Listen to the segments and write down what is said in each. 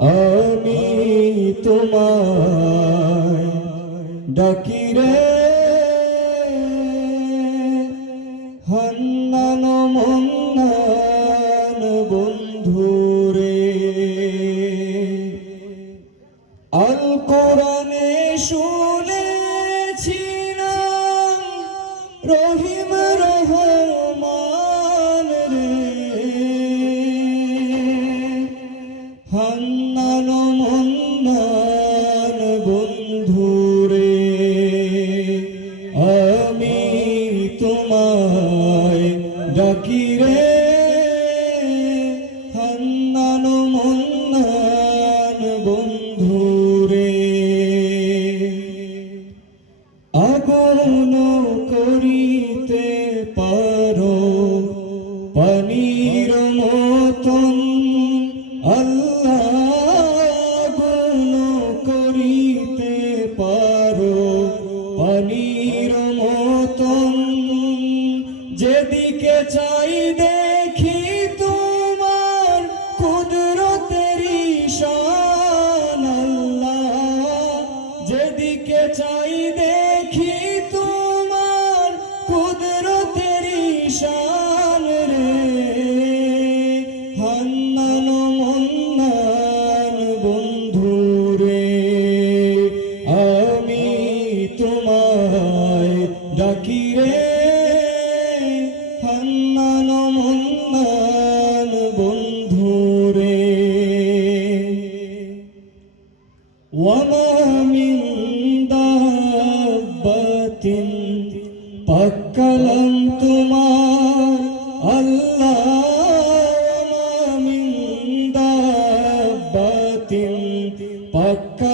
আমি তোমায় ডাকি রে। হান্নান মন্নান বন্ধুরে আল কোরআনে রহিম বন্ধুরে আমি তোমায় ডাকি রে। করিতে পারো পানির মতন আল্লাহ जेदी के चाहिए তিন পাক্কালাম তোমার আল্লাহ মামিন দাবাতিন পাক্কা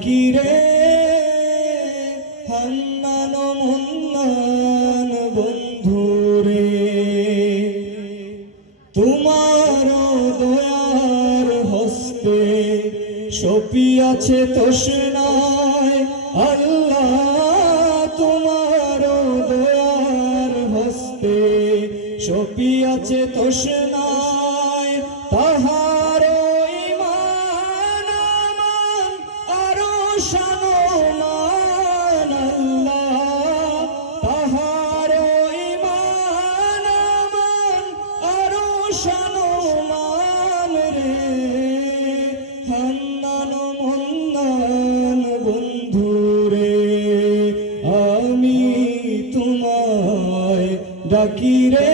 ডাকি রে? হান্নান মন্নান বন্ধুরে তোমার দয়ার হস্তে সপিয়াছে তৃষ্ণায় আল্লাহ। তোমার দয়ার হস্তে সপিয়াছে তৃষ্ণায় আমি তোমায় ডাকি রে